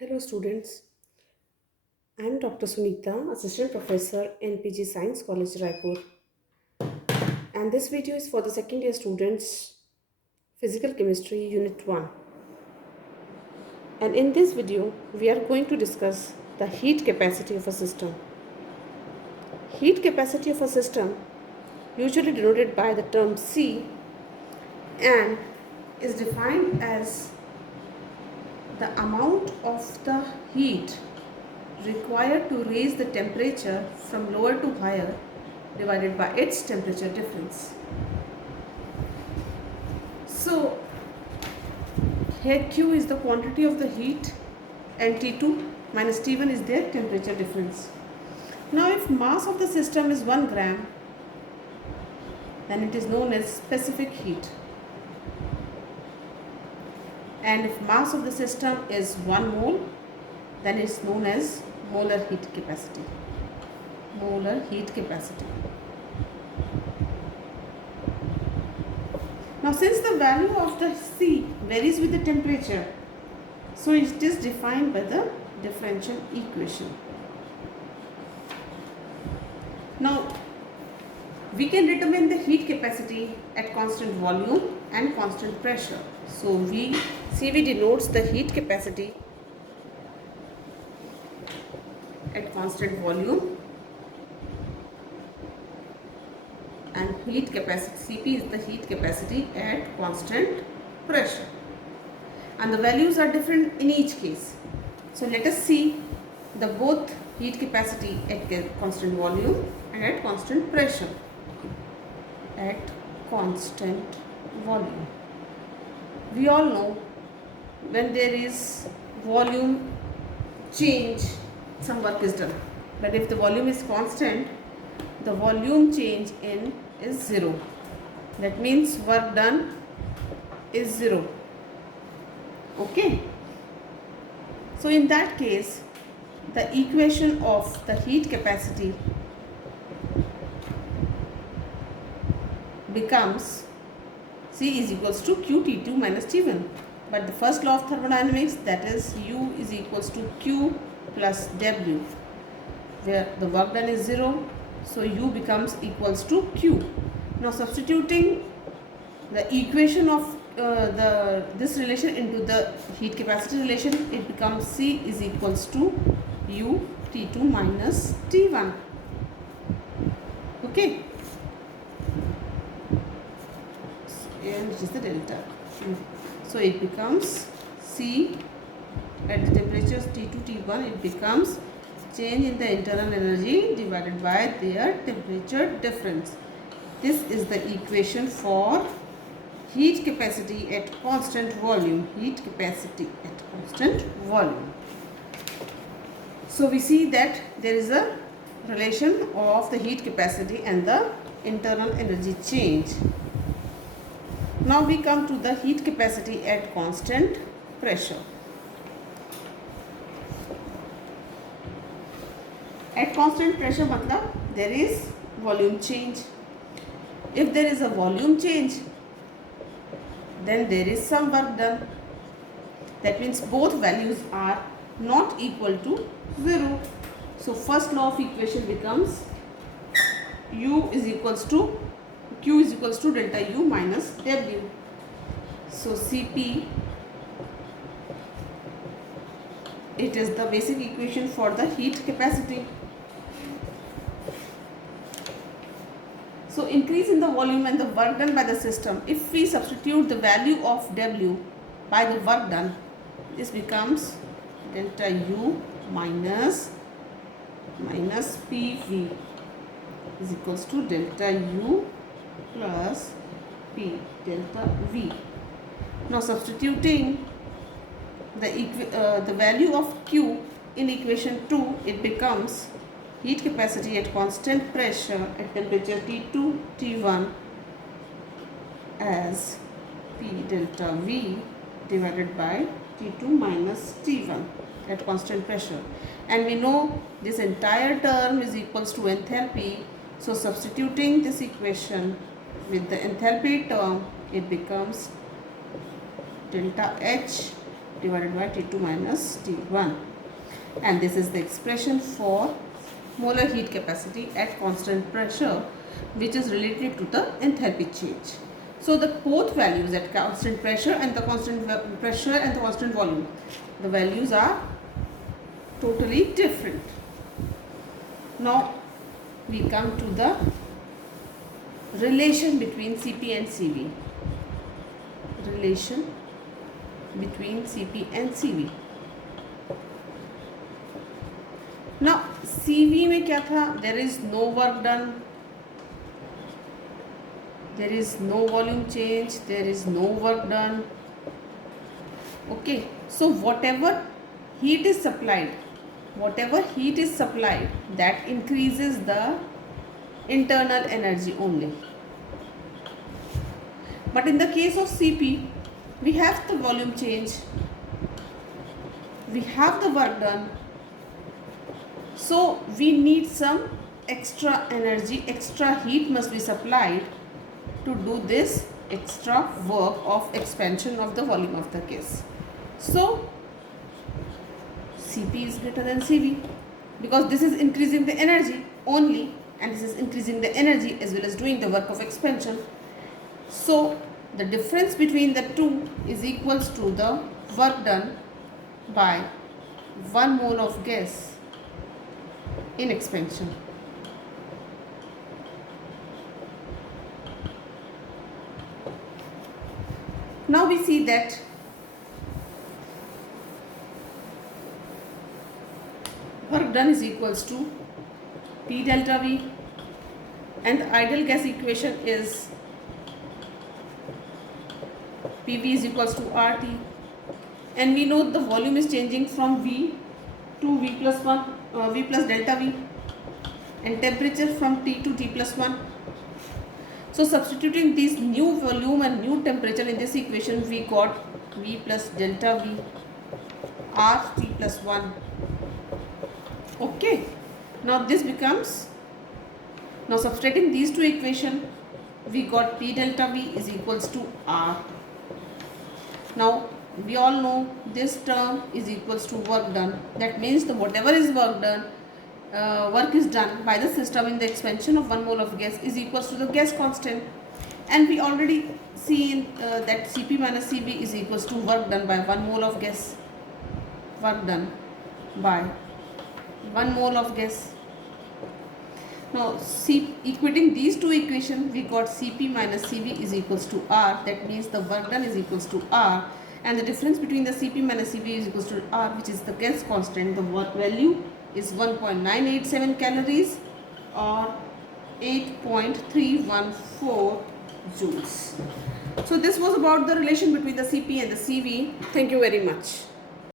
Hello students, I am Dr. Sunita, Assistant Professor NPG Science College Raipur, and this video is for the second year students Physical Chemistry Unit 1. And in this video we are going to discuss the heat capacity of a system. Heat capacity of a system usually denoted by the term C and is defined as the amount of the heat required to raise the temperature from lower to higher divided by its temperature difference. So here Q is the quantity of the heat and T2 minus T1 is their temperature difference. Now if mass of the system is 1 gram, then it is known as specific heat. And if mass of the system is 1 mole, then it is known as molar heat capacity. Molar heat capacity. Now since the value of the C varies with the temperature, so it is defined by the differential equation. Now we can determine the heat capacity at constant volume and constant pressure. So CV denotes the heat capacity at constant volume and heat capacity Cp is the heat capacity at constant pressure, and the values are different in each case. So let us see the both heat capacity at constant volume and at constant pressure. At constant volume, we all know when there is volume change, some work is done, but if the volume is constant, the volume change in is 0. That means work done is 0. Okay, so in that case the equation of the heat capacity becomes C is equals to QT2 minus T1. But the first law of thermodynamics, that is U is equals to Q plus W, where the work done is 0. So U becomes equals to Q. Now substituting the equation of this relation into the heat capacity relation, it becomes C is equals to U T2 minus T1. Okay. Which is the delta. So it becomes C at the temperatures T2 T1, it becomes change in the internal energy divided by their temperature difference. This is the equation for heat capacity at constant volume. Heat capacity at constant volume. So we see that there is a relation of the heat capacity and the internal energy change. Now we come to the heat capacity at constant pressure. At constant pressure matlab there is volume change. If there is a volume change, then there is some work done. That means both values are not equal to 0. So first law of equation becomes U is equals to Q is equals to delta U minus W. So Cp, it is the basic equation for the heat capacity. So increase in the volume and the work done by the system. If we substitute the value of W by the work done, this becomes delta U minus PV is equals to delta U plus P delta V. Now substituting the value of Q in equation 2, it becomes heat capacity at constant pressure at temperature T2 T1 as P delta V divided by T2 minus T1 at constant pressure. And we know this entire term is equals to enthalpy. So substituting this equation with the enthalpy term, it becomes delta H divided by T2 minus T1. And this is the expression for molar heat capacity at constant pressure, which is related to the enthalpy change. So the both values at constant pressure and the constant pressure and the constant volume, the values are totally different. Now we come to the relation between Cp and Cv. Relation between Cp and Cv. Now Cv में क्या था? There is no work done, there is no volume change, there is no work done. Okay, so whatever heat is supplied, that increases the internal energy only. But in the case of Cp, we have the volume change, we have the work done, so we need some extra energy, extra heat must be supplied to do this extra work of expansion of the volume of the gas. So Cp is greater than Cv because this is increasing the energy only and this is increasing the energy as well as doing the work of expansion. So the difference between the two is equals to the work done by 1 mole of gas in expansion. Now we see that work done is equals to P delta V, and the ideal gas equation is PV is equals to RT, and we know the volume is changing from V to V plus 1, V plus delta V, and temperature from T to T plus 1. So substituting this new volume and new temperature in this equation, we got V plus delta V R T plus 1. Okay, now this becomes, now substituting these two equations, we got P delta V is equals to R. Now we all know this term is equals to work done. That means the whatever is work done, work is done by the system in the expansion of 1 mole of gas is equals to the gas constant. And we already seen that Cp minus Cv is equals to work done by 1 mole of gas. Work done by 1 mole of gas. Now equating these two equations, we got Cp minus Cv is equals to R. That means the work done is equals to R, and the difference between the Cp minus Cv is equals to R, which is the gas constant. The work value is 1.987 calories or 8.314 joules. So this was about the relation between the Cp and the Cv. Thank you very much.